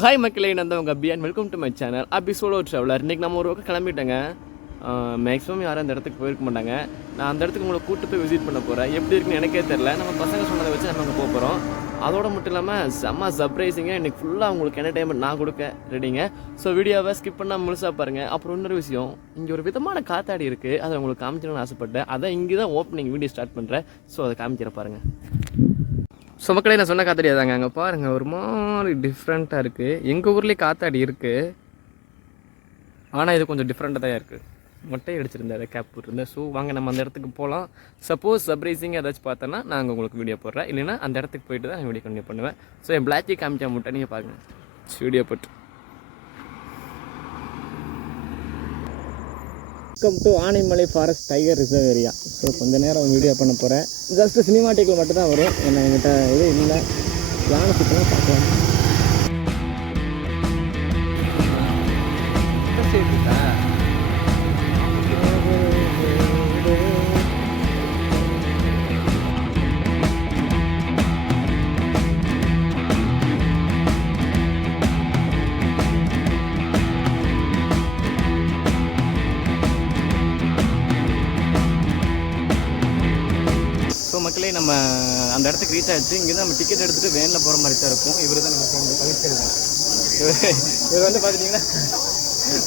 Hi மக்களே, நான் தான் உங்கள் Abhiyan. Welcome to my channel Abhi solo traveller. இன்றைக்கி நம்ம ஒரு பக்கம் கிளம்பிட்டேங்க. மேக்ஸிமம் யாரும் அந்த இடத்துக்கு போயிருக்க மாட்டாங்க. நான் அந்த இடத்துக்கு உங்களை கூப்பிட்டு போய் விசிட் பண்ண போகிறேன். எப்படி இருக்குன்னு எனக்கே தெரில. நம்ம பசங்க சொன்னதை வச்சு நம்ம அங்கே போக போகிறோம். அதோட மட்டும் இல்லாமல் செம்ம சர்ப்ரைஸிங்க. இன்றைக்கி ஃபுல்லாக உங்களுக்கு என்டர்டைன்மெண்ட் நான் கொடுக்க ரெடிங்க. ஸோ வீடியோவை ஸ்கிப் பண்ணால் முழுசாக பாருங்கள். அப்புறம் இன்னொரு விஷயம், இங்கே ஒரு விதமான காத்தாடி இருக்குது. அதை உங்களுக்கு காமிக்கணும்னு ஆசைப்பட்டேன். அதான் இங்கே தான் ஓப்பனிங் வீடியோ ஸ்டார்ட் பண்ணுறேன். ஸோ அதை காமிக்கிற பாருங்கள். ஸோ மக்களே, நான் சொன்ன காத்தாடி தாங்க. அங்கே பாருங்கள், ஒரு மாதிரி டிஃப்ரெண்ட்டாக இருக்குது. எங்கள் ஊர்லேயே காத்தாடி இருக்குது, ஆனால் இது கொஞ்சம் டிஃப்ரெண்ட்டாக தான் இருக்குது. மொட்டை அடிச்சிருந்தேன், கேப் போட்டிருந்தேன். ஸோ வாங்க நம்ம அந்த இடத்துக்கு போகலாம். சப்போஸ் சர்ப்ரைசிங் ஏதாச்சும் பார்த்தோன்னா நான் உங்களுக்கு வீடியோ போடுறேன். இல்லைன்னா அந்த இடத்துக்கு போயிட்டு தான் வீடியோ கண்டினியூ பண்ணுவேன். ஸோ என் பிளாக்கி காமிச்சா முட்டை நீங்கள் பாருங்கள் வீடியோ போட்டு. Welcome to Anaimalai forest tiger reserve area. So கொஞ்ச நேரம் வீடியோ பண்ண போகிறேன். ஜஸ்ட்டு சினிமாட்டிக்கில் மட்டும்தான் வரும். என்ன என்கிட்ட எதுவும் இல்லை. யானை சுத்தமாக பார்க்கலாம். மக்களே, நம்ம அந்த இடத்துக்கு ரீச் ஆகிடுச்சு. இங்கே தான் நம்ம டிக்கெட் எடுத்துகிட்டு வேனில் போகிற மாதிரி தான் இருக்கும். இவர் தான் நம்ம ஃப்ரெண்டு கவிச்சல். இவர் வந்து பார்த்துட்டிங்கன்னா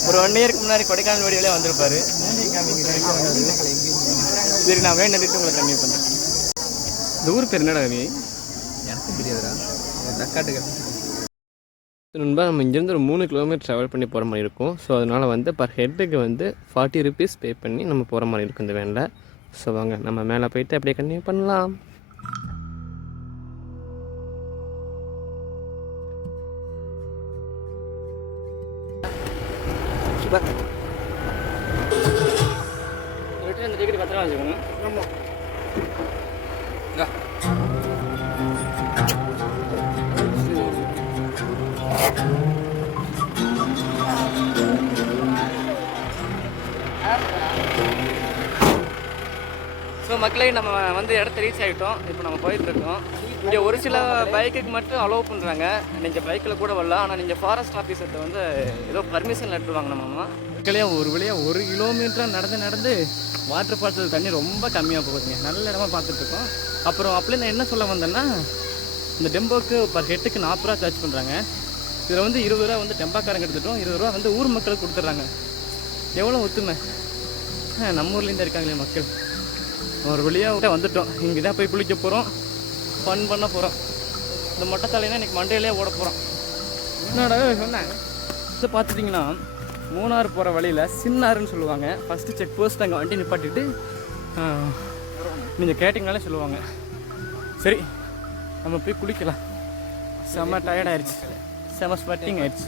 ஒரு 1 இயருக்கு முன்னாடி கொடைக்கானல் வீடியோவிலே வந்திருப்பார். சரி, நான் வேன் நிறுத்தி உங்களை கன்வியூ பண்ணுறேன். இந்த ஊர் பேர் என்னடா நீ? எனக்கு தெரியாதுடா. தக்காட்டுக்கு நண்பா, நம்ம இங்கேருந்து ஒரு 3 கிலோமீட்டர் ட்ராவல் பண்ணி போகிற மாதிரி இருக்கும். ஸோ அதனால் வந்து பர் ஹெட்டுக்கு வந்து 40 ருபீஸ் பே பண்ணி நம்ம போகிற மாதிரி இருக்கும் இந்த வேனில். ஸோ வாங்க நம்ம மேலே போயிட்டு அப்படியே கண்டினியூ பண்ணலாம். அந்த டிக்கெட் 10 ரூபா வச்சுக்கணும். ஆமாம். ஸோ மக்களே, நம்ம வந்து இடத்த ரீச் ஆகிட்டோம். இப்போ நம்ம போயிட்டுருக்கோம். இங்கே ஒரு சில பைக்குக்கு மட்டும் அலோவ் பண்ணுறாங்க. நீங்கள் பைக்கில் கூட வரலாம். ஆனால் நீங்கள் ஃபாரஸ்ட் ஆஃபீஸர்கிட்ட வந்து ஏதோ பர்மிஷன் லெட்டர் வாங்கினோம்மா. மக்களையே ஒரு வழியாக 1 கிலோமீட்டராக நடந்து வாட்டர் ஃபால்ஸில் தண்ணி ரொம்ப கம்மியாக போகுதுங்க. நல்ல இடமா பார்த்துட்ருக்கோம். அப்புறம் அப்படியே நான் என்ன சொல்ல வந்தேன்னா, இந்த டெம்போக்கு பர் ஹெட்டுக்கு 40 ரூபா சார்ஜ் பண்ணுறாங்க. இதில் வந்து 20 ரூபா வந்து டெம்பாக்காரங்க எடுத்துட்டோம், 20 ரூபா வந்து ஊர் மக்களுக்கு கொடுத்துட்றாங்க. எவ்வளோ ஒத்துமை! நம்ம ஊர்லேருந்து இருக்காங்களே மக்கள். ஒரு வழியாக வந்துட்டோம். இங்கே தான் போய் குளிக்க போகிறோம், ஃபன் பண்ண போகிறோம். இந்த மொட்டை தலைனா இன்றைக்கி மண்டையிலே ஓட போகிறோம். என்னோட சொன்னேன். இது பார்த்துட்டிங்கன்னா மூணாறு போகிற வழியில் சின்னாருன்னு சொல்லுவாங்க. ஃபஸ்ட்டு செக் போஸ்ட் அங்கே வண்டி நிப்பாட்டிட்டு நீங்கள் கேட்டிங்கனாலே சொல்லுவாங்க. சரி, நம்ம போய் குளிக்கலாம். செம்ம டயர்ட் ஆயிடுச்சு, செம்ம ஸ்வெட்டிங் ஆயிடுச்சு.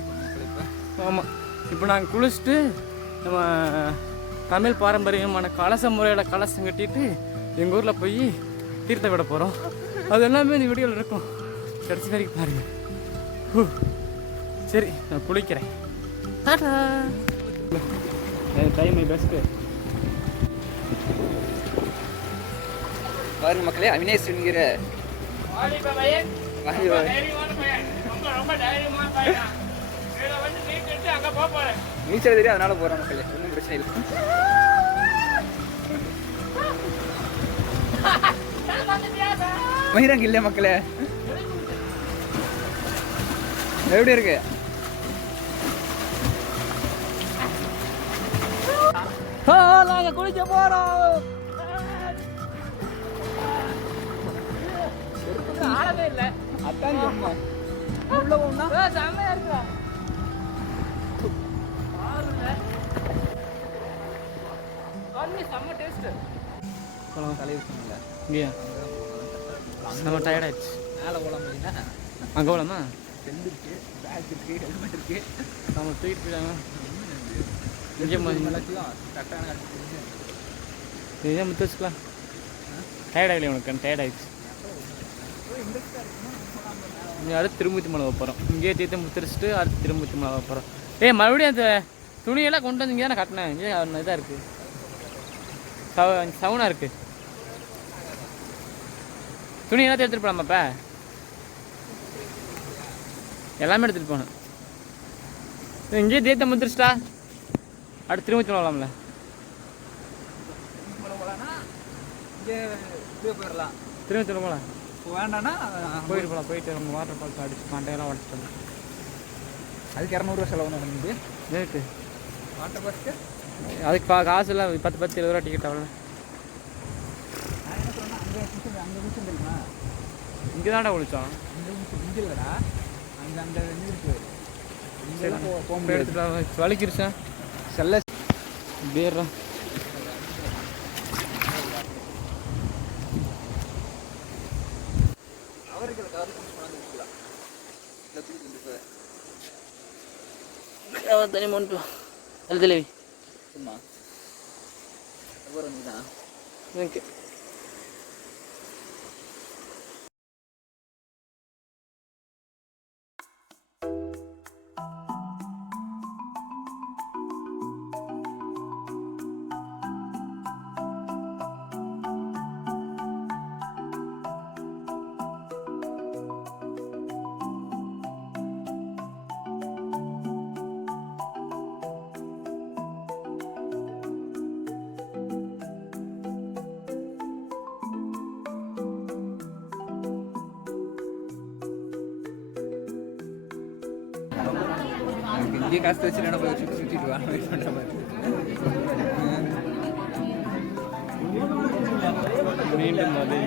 ஆமாம், இப்போ நாங்கள் குளிச்சுட்டு நம்ம தமிழ் பாரம்பரியமான கலச முறையில் கலசம் கட்டிட்டு எங்கள் ஊரில் போய் தீர்த்த விட போகிறோம். அது எல்லாமே இந்த வீடியோவில் இருக்கும். கடைசி வரைக்கும் பாருங்கள். சரி, நான் குளிக்கிறேன். டாடா. டைம் பெஸ்ட்டு பாருங்க மக்களே, அவினேஷ் என்கிற நீச்சல் தெரியும், அதனால போகிறோம் மக்களே. ஒன்றும் பிரச்சனை இல்லை. மயிராங்க இல்லை மக்களே. எப்படி இருக்கு? நாங்கள் குளிக்க போகிறோம். ஆளவே இல்லை. அதான் உள்ள போனா செம்மையா இருக்குதா? செம்ம டேஸ்ட்டு. தலைவர் இங்கேயா நம்ம டயர்ட் ஆயிடுச்சு. மேலே போகலாம் அப்படின்னா அங்கே போகலாமா? செண்டு இருக்குது, பேக் இருக்குது, ஹெல்மெட் இருக்குது. நம்ம தூக்கிட்டு போயிடாங்க. இங்கே எல்லாத்தையும் கரெக்டான இதே முத்து வச்சுக்கலாம். டயர்ட் ஆகலையே உனக்கு? டயர்ட் ஆகிடுச்சு. இங்கே அடுத்து திருமூர்த்தி மலை வைப்போம். இங்கேயே தீர்த்தம் முத்திரிச்சிட்டு அடுத்து திருமூர்த்தி மலை வைப்போம். மறுபடியும் அந்த துணியெல்லாம் கொண்டு வந்து இங்கே தான் கட்டினேன். இங்கே இதாக இருக்குது, சவுனாக இருக்குது. துணி எல்லாத்தையும் எடுத்துகிட்டு போகலாமாப்பா? எல்லாமே எடுத்துகிட்டு போகணும். இங்கேயே தேத்த வந்துருச்சுடா. அடுத்து திரும்ப சொல்லலாம்ல. இங்கே இப்படியே போயிடலாம். திரும்ப சொல்லலாம். வேண்டாம்னா போயிட்டு போகலாம். போயிட்டு நம்ம வாட்டர் ஃபால்ஸ் அடிச்சு மண்டையெல்லாம் உடச்சிட்டோம். அதுக்கு 200 செலவு நடந்தது. எதுக்கு வாட்டர் பார்க்கு அதுக்கு காசு இல்லை. 10 20 ரூபா டிக்கெட் அவ்வளோ. நான் என்ன சொல்கிறேன்னா அங்கே மிஷன் தெரியுமா? இங்கே தான்டா குளிச்சோம். இங்கே இல்லைடா, அந்த இது இருக்கு. இங்கெல்லாம் போக முடியாது. எடுத்துட்டு வலிக்கிருச்சா செல்ல பேர்றா. தனி மோன்ட்டு அது தலைவி சும்மா அப்புறம் தான் எனக்கு இங்கே காசு வச்சுட்டு போய் சுற்றிட்டு வா வெயிட் பண்ணுற மாதிரி. மீண்டும் அதே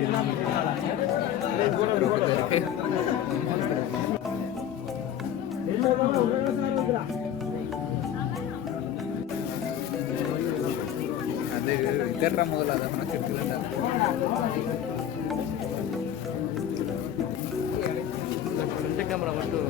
அது இதர்ற முதல்ல அதை மனசு எடுத்துக்கலாம்டா. ஃப்ரண்ட் கேமரா மட்டும்